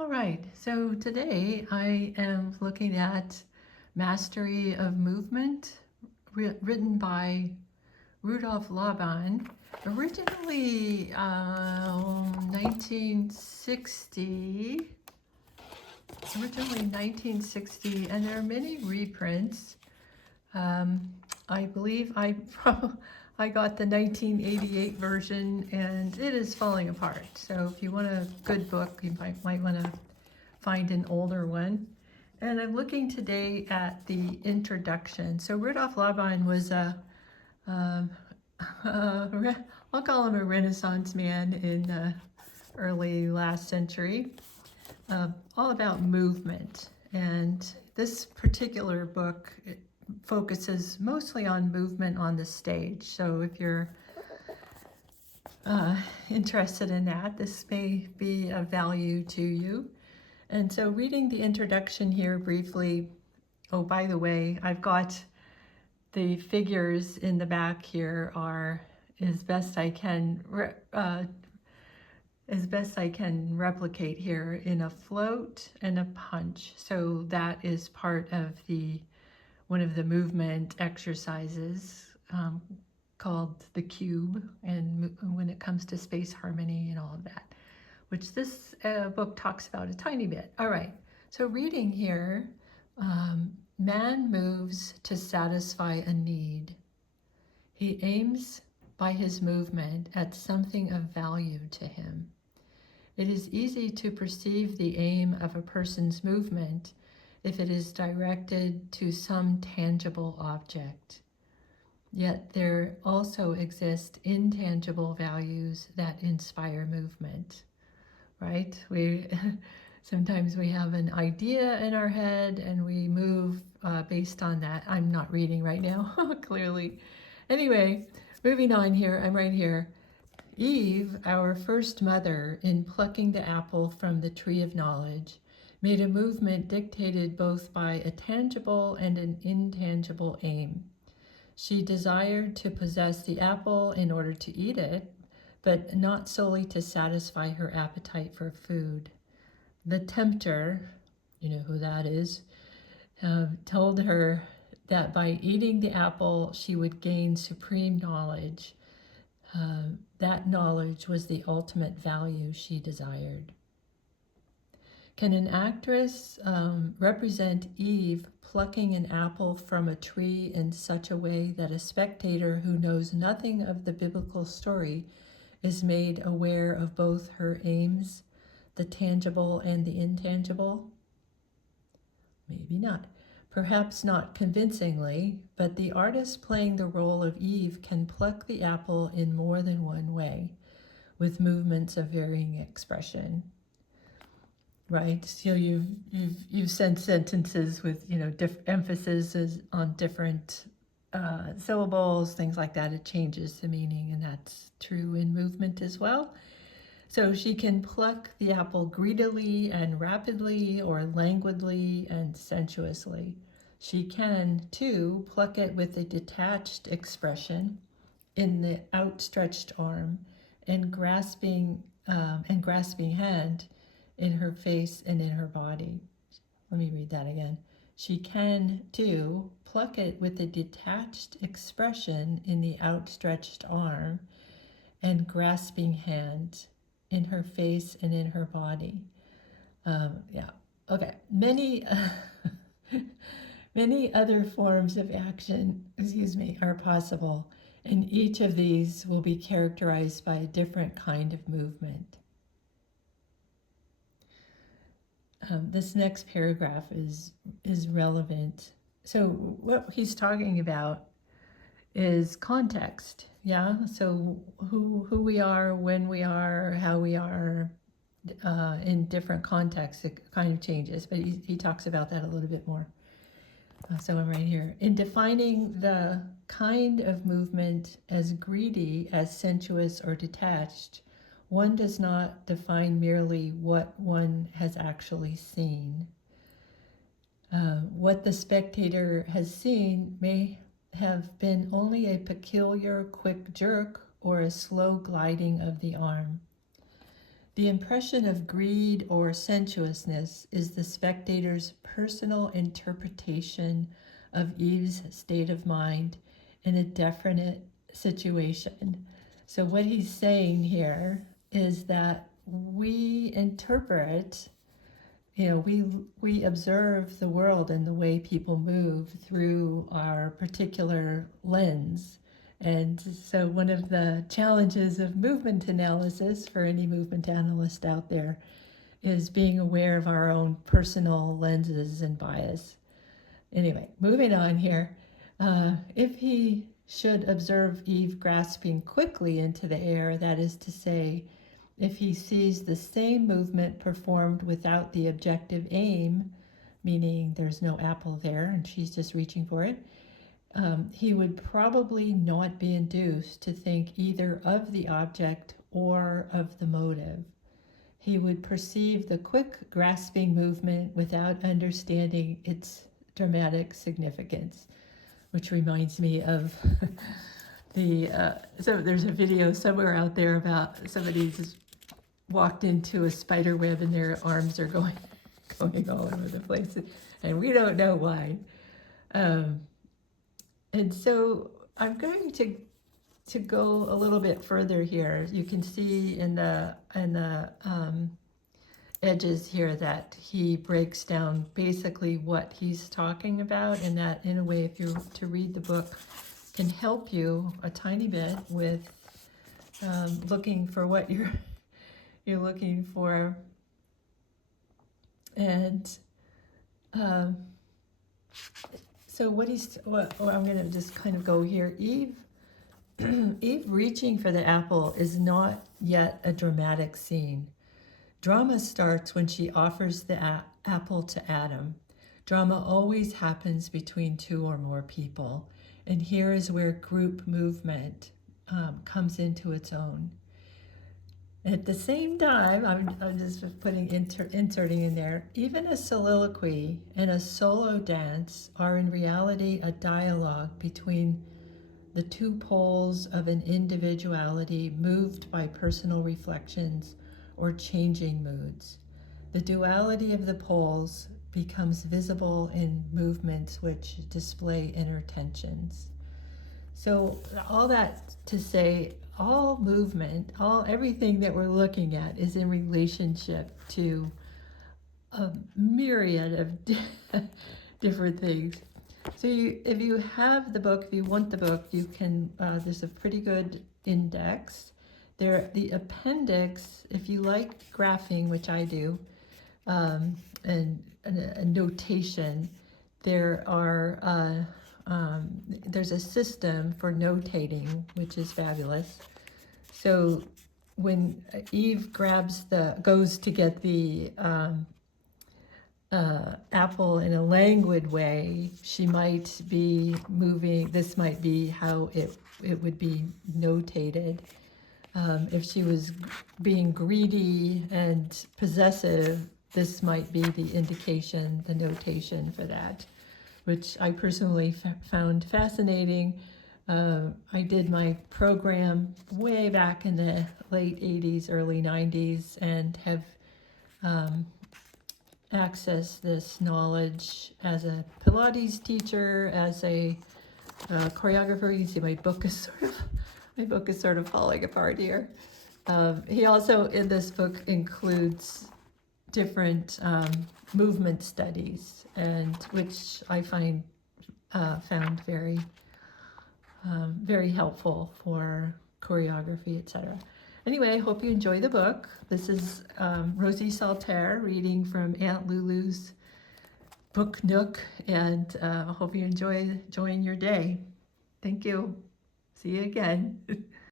All right, so today I am looking at Mastery of Movement, written by Rudolph Laban, originally 1960, and there are many reprints. I believe I got the 1988 version, and it is falling apart. So if you want a good book, you might want to find an older one. And I'm looking today at the introduction. So Rudolph Laban was um, I'll call him a Renaissance man in the early last century, all about movement. And this particular book focuses mostly on movement on the stage. So if you're interested in that, this may be of value to you. And so reading the introduction here briefly, oh, by the way, I've got the figures in the back here are as best I can replicate here in a float and a punch. So that is part of one of the movement exercises called the cube, and when it comes to space harmony and all of that, which this book talks about a tiny bit. All right, so reading here, man moves to satisfy a need. He aims by his movement at something of value to him. It is easy to perceive the aim of a person's movement if it is directed to some tangible object. Yet there also exist intangible values that inspire movement, right? Sometimes we have an idea in our head and we move based on that. I'm not reading right now, clearly. Anyway, moving on here, I'm right here. Eve, our first mother, in plucking the apple from the tree of knowledge, made a movement dictated both by a tangible and an intangible aim. She desired to possess the apple in order to eat it, but not solely to satisfy her appetite for food. The tempter, you know who that is, told her that by eating the apple she would gain supreme knowledge. That knowledge was the ultimate value she desired. Can an actress represent Eve plucking an apple from a tree in such a way that a spectator who knows nothing of the biblical story is made aware of both her aims, the tangible and the intangible? Maybe not. Perhaps not convincingly, but the artist playing the role of Eve can pluck the apple in more than one way, with movements of varying expression. Right, so you've sent sentences with emphasis on different syllables, things like that. It changes the meaning, and that's true in movement as well. So she can pluck the apple greedily and rapidly, or languidly and sensuously. She can, too, pluck it with a detached expression in the outstretched arm and grasping hand in her face and in her body. Let me read that again. She can, too, pluck it with a detached expression in the outstretched arm and grasping hand in her face and in her body. Okay. Many other forms of action, are possible, and each of these will be characterized by a different kind of movement. This next paragraph is relevant. So what he's talking about is context. Yeah, so who we are, when we are, how we are, in different contexts, it kind of changes, but he talks about that a little bit more. So I'm right here. In defining the kind of movement as greedy, as sensuous, or detached, one does not define merely what one has actually seen. What the spectator has seen may have been only a peculiar quick jerk or a slow gliding of the arm. The impression of greed or sensuousness is the spectator's personal interpretation of Eve's state of mind in a definite situation. So what he's saying here is that we interpret, we observe the world and the way people move through our particular lens. And so one of the challenges of movement analysis for any movement analyst out there is being aware of our own personal lenses and bias. Anyway, moving on here. If he should observe Eve grasping quickly into the air, that is to say, if he sees the same movement performed without the objective aim, meaning there's no apple there and she's just reaching for it, he would probably not be induced to think either of the object or of the motive. He would perceive the quick grasping movement without understanding its dramatic significance, which reminds me of so there's a video somewhere out there about somebody just walked into a spider web and their arms are going all over the place, and we don't know why. And so I'm going to go a little bit further here. You can see in the edges here that he breaks down basically what he's talking about, and that in a way, if you to read the book, can help you a tiny bit with looking for what you're looking for. And so I'm going to just kind of go here. Eve reaching for the apple is not yet a dramatic scene. Drama starts when she offers the apple to Adam. Drama always happens between two or more people, and here is where group movement comes into its own. At the same time, I'm just putting inserting in there, even a soliloquy and a solo dance are in reality a dialogue between the two poles of an individuality moved by personal reflections or changing moods. The duality of the poles becomes visible in movements which display inner tensions. So all that to say, all movement, everything that we're looking at is in relationship to a myriad of different things. So if you have the book, if you want the book, you can, there's a pretty good index. The appendix, if you like graphing, which I do, and a notation, there's a system for notating, which is fabulous. So when Eve goes to get the apple in a languid way, she might be moving, this might be how it would be notated. If she was being greedy and possessive, this might be the indication, the notation for that, which I personally found fascinating. I did my program way back in the late 80s, early 90s, and have accessed this knowledge as a Pilates teacher, as a choreographer. You can see my book is sort of falling apart here. He also, in this book, includes different movement studies, and which I found very very helpful for choreography, etc. Anyway, I hope you enjoy the book. This is Rosie Saltaire reading from Aunt Lulu's Book Nook, and I hope you enjoying your day. Thank you. See you again.